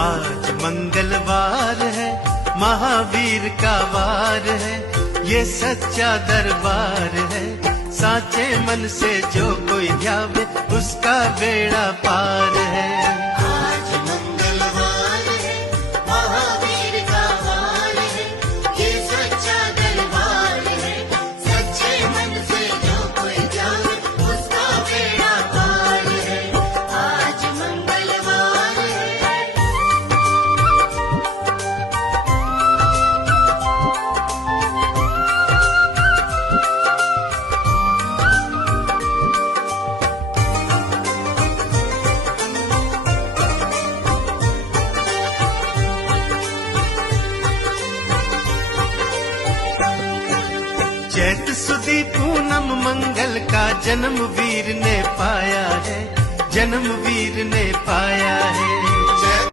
आज मंगलवार है, महावीर का वार है, ये सच्चा दरबार है। साचे मन से जो कोई ध्यावे उसका बेड़ा पार है। आज मंगलवार है, महावीर का वार है, ये सच्चा दरबार है। सच्चे मन से जो कोई जावे उसका बेड़ा पार है। आज मंगलवार है। चैत सुदी पूनम मंगल का जन्म वीर ने पाया है, जन्म वीर ने पाया है।